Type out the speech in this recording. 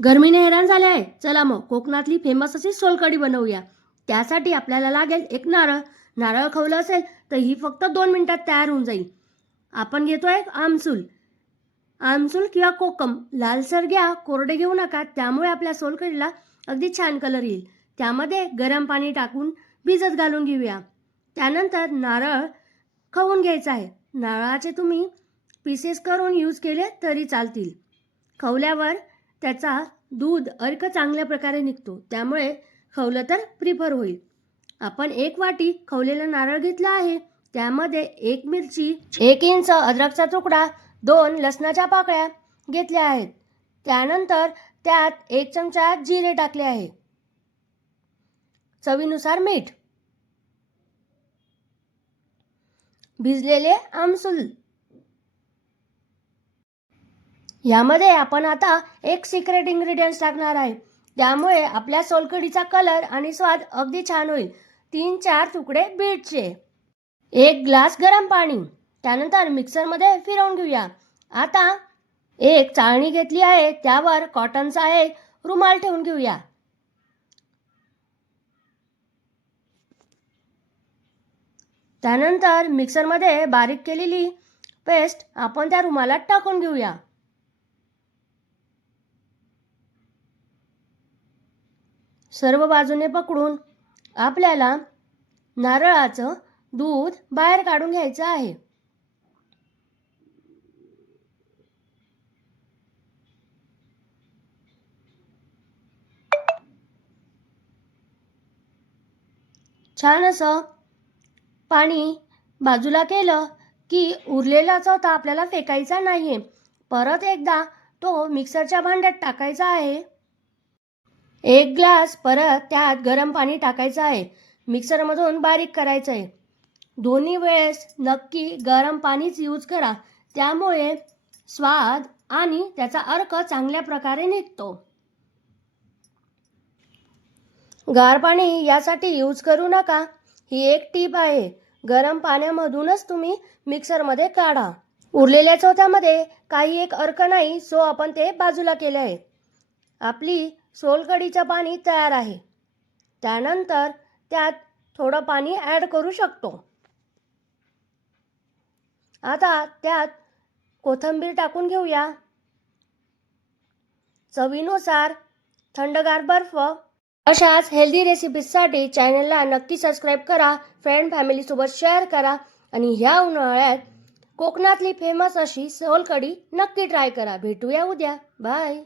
गरमीने हैराण झाले आहे. चला मग कोकणातली फेमस अशी सोलकढी बनवूया. त्यासाठी आपल्याला लागेल एक नारळ. नारळ खवलं असेल तर ही फक्त 2 मिनिटात तयार होऊन जाईल. आपण घेतो एक आमसूल. आमसूल किंवा कोकम लालसर घ्या, कोरडे घेऊ नका, त्यामुळे आपल्या सोलकढीला अगदी छान कलर येईल. त्यामध्ये गरम पाणी टाकून भिजत घालून घेऊया. त्यानंतर नारळ खवून घ्यायचा आहे. नारळाचे तुम्ही पीसेस करून यूज केले तरी चालतील. खवल्यावर त्याचा दूध अर्क चांगल्या प्रकारे निघतो, त्यामुळे खवलं तर प्रिफर होईल. आपण 1 वाटी खवलेला नारळ घेतला आहे. त्यामध्ये 1 मिरची, 1 इंच अद्रकचा तुकडा, 2 लसणाच्या पाकळ्या घेतल्या आहेत. त्यानंतर त्यात 1 चमचा जिरे टाकले आहे. चवीनुसार मीठ, भिजलेले आमसूल. यामध्ये आपण आता एक सिक्रेट इंग्रेडियंट्स टाकणार आहे, त्यामुळे आपल्या सोलकढीचा कलर आणि स्वाद अगदी छान होईल. 3-4 तुकडे बीटचे, 1 ग्लास गरम पाणी. त्यानंतर मिक्सरमध्ये फिरवून घेऊया. आता एक चाळणी घेतली आहे, त्यावर कॉटनचा एक रुमाल ठेवून घेऊया. त्यानंतर मिक्सरमध्ये बारीक केलेली पेस्ट आपण त्या रुमालात टाकून घेऊया. सर्व बाजूने पकडून आपल्याला नारळाचं दूध बाहेर काढून घ्यायचं आहे. छान असं पाणी बाजूला केलं की उरलेला चौथा आपल्याला फेकायचा नाहीये. परत एकदा तो मिक्सरच्या भांड्यात टाकायचा आहे. 1 ग्लास परत त्यात गरम पाणी टाकायचं आहे. मिक्सरमधून बारीक करायचं आहे. दोन्ही वेळेस नक्की गरम पाणीच यूज करा, त्यामुळे स्वाद आणि त्याचा अर्क चांगल्या प्रकारे निघतो. गार पाणी यासाठी यूज करू नका, ही एक टीप आहे. गरम पाण्यामधूनच तुम्ही मिक्सरमध्ये काढा. उरलेल्या चौथ्यामध्ये काही एक अर्क नाही, सो आपण ते बाजूला केले आहे. आपली सोलकढीचं पाणी तयार आहे. त्यानंतर त्यात थोडं पाणी ॲड करू शकतो. आता त्यात कोथिंबीर टाकून घेऊया. चवीनुसार थंडगार बर्फ. अशाच हेल्दी रेसिपीजसाठी चॅनलला नक्की सबस्क्राईब करा, फ्रेंड फॅमिलीसोबत शेअर करा आणि ह्या उन्हाळ्यात कोकणातली फेमस अशी सोलकढी नक्की ट्राय करा. भेटूया उद्या. बाय.